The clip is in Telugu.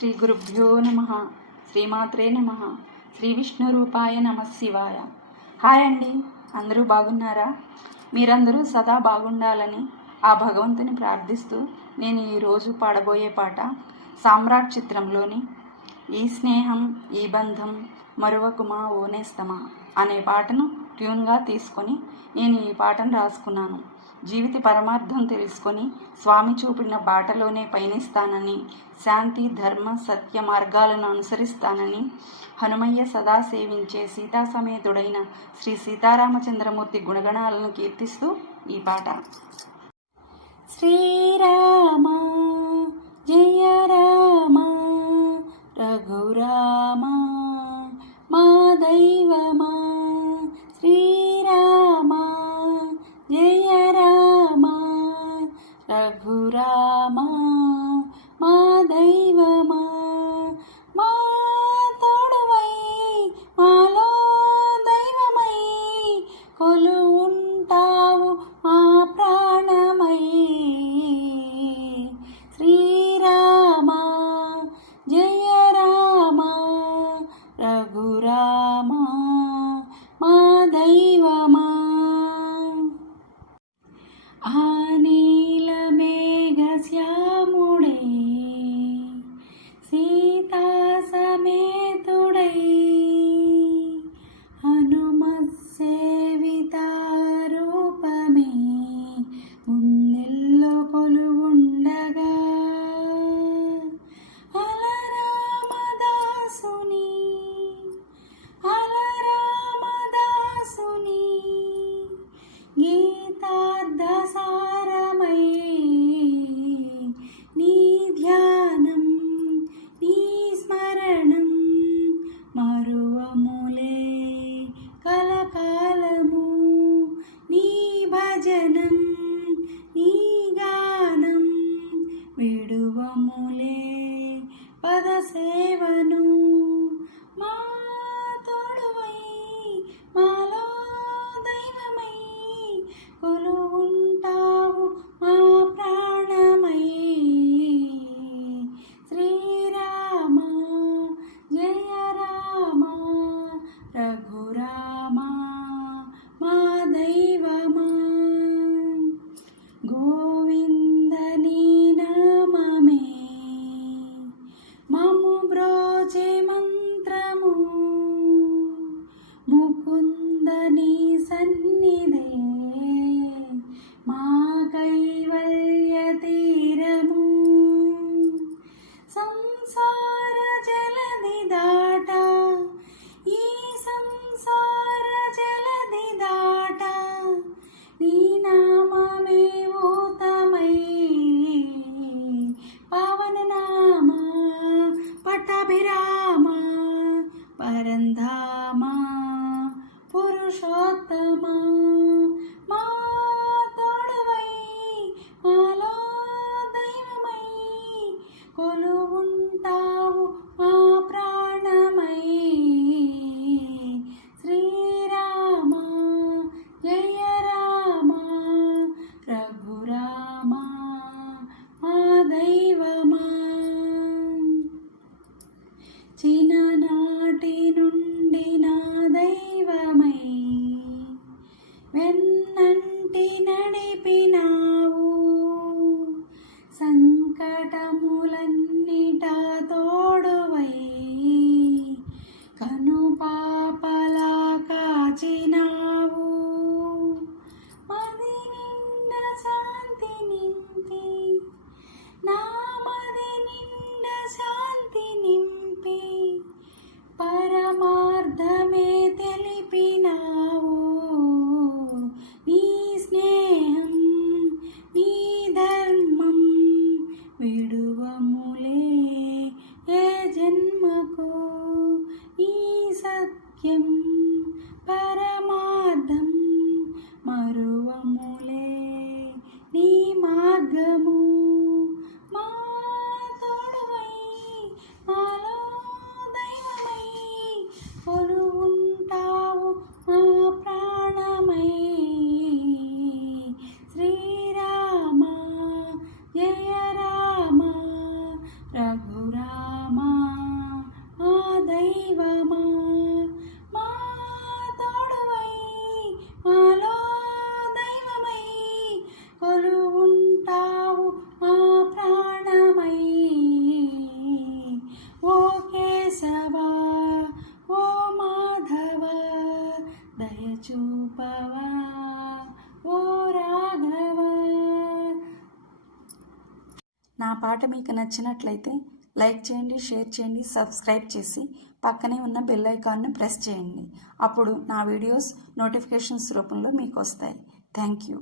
శ్రీ గురుభ్యో నమ. శ్రీమాత్రే నమ. శ్రీ విష్ణు రూపాయ నమ శివాయ. హాయ్ అండి, అందరూ బాగున్నారా? మీరందరూ సదా బాగుండాలని ఆ భగవంతుని ప్రార్థిస్తూ నేను ఈరోజు పాడబోయే పాట సామ్రాట్ చిత్రంలోని ఈ స్నేహం ఈ బంధం మరువకుమా ఓనేస్తమా అనే పాటను ట్యూన్గా తీసుకొని నేను ఈ పాటను రాసుకున్నాను. జీవిత పరమార్థం తెలుసుకొని స్వామి చూపిన బాటలోనే పయనిస్తానని, శాంతి ధర్మ సత్య మార్గాలను అనుసరిస్తానని, హనుమయ్య సదా సేవించే సీతా సమేతుడైన శ్రీ సీతారామచంద్రమూర్తి గుణగణాలను కీర్తిస్తూ ఈ పాట. శ్రీరామ జయ రామ రఘురామ మా దైవమా, శ్రీరామ జయ రామ రఘురామ మా దైవమా, మా తోడువై మాలో దైవమై కొలువుంటావు మా ప్రాణమై. శ్రీరామ జయ రామ రఘురామ మా దైవమా. ఆ నీల మేఘ శ్యాముడై సీతా సమేతుడై హనుమత్సేవిత రూపమే ముందెల్లో కొలువుండగా, అలరామదాసుని గీతార్థ సారమై నీ ధ్యానం నీ స్మరణం మరువములే కలకాలము, నీ భజనం నీ గానం విడువములే పదసేవను. మా తోడువై మాలో దైవమై కొలువుంటావు మా ప్రాణమై. శ్రీరామ జయ రామ రఘురామ మా దైవమా. గోవింద నీ నామమే మము బ్రోచే మంత్రము, ముకుంద నీ సన్నిధే మా కైవల్య తీరము. సంసార జలది దాట ఈ సంసార జలది దాట నీ నామమే ఊతమై, పవన నామ పట్టాభిరామ పరంధామ పురుషోత్తమ, మా తోడువై మాలో దైవమై కొలువుంటావు మా ప్రాణమై. శ్రీరామ జయ రామ రఘురామ మా దైవమా. చిన్ననాటి నుండి నా దైవమై వెన్నంటి నడిపినావు, సంకటములన్నిటా తోడువై కను పాపలా కాచినావు. మది నిండా శాంతి నింపి నా మది నిండా శాంతి నింపి పరమార్థమే తెలిపినావు. నీ స్నేహం నీ ధర్మం విడువములే ఏ జన్మకు, నీ సత్యం పరమార్థం మరువములే నీ మార్గము. మా తోడువై మాలో దైవమై కొలువుంటావు మా ప్రాణమై. శ్రీరామ జయ రామ రఘురామ చూపవా ఓ రాఘవ. నా పాట మీకు నచ్చినట్లయితే లైక్ చేయండి, షేర్ చేయండి, సబ్స్క్రైబ్ చేసి పక్కనే ఉన్న బెల్ ఐకాన్ను ప్రెస్ చేయండి. అప్పుడు నా వీడియోస్ నోటిఫికేషన్స్ రూపంలో మీకు వస్తాయి. Thank you.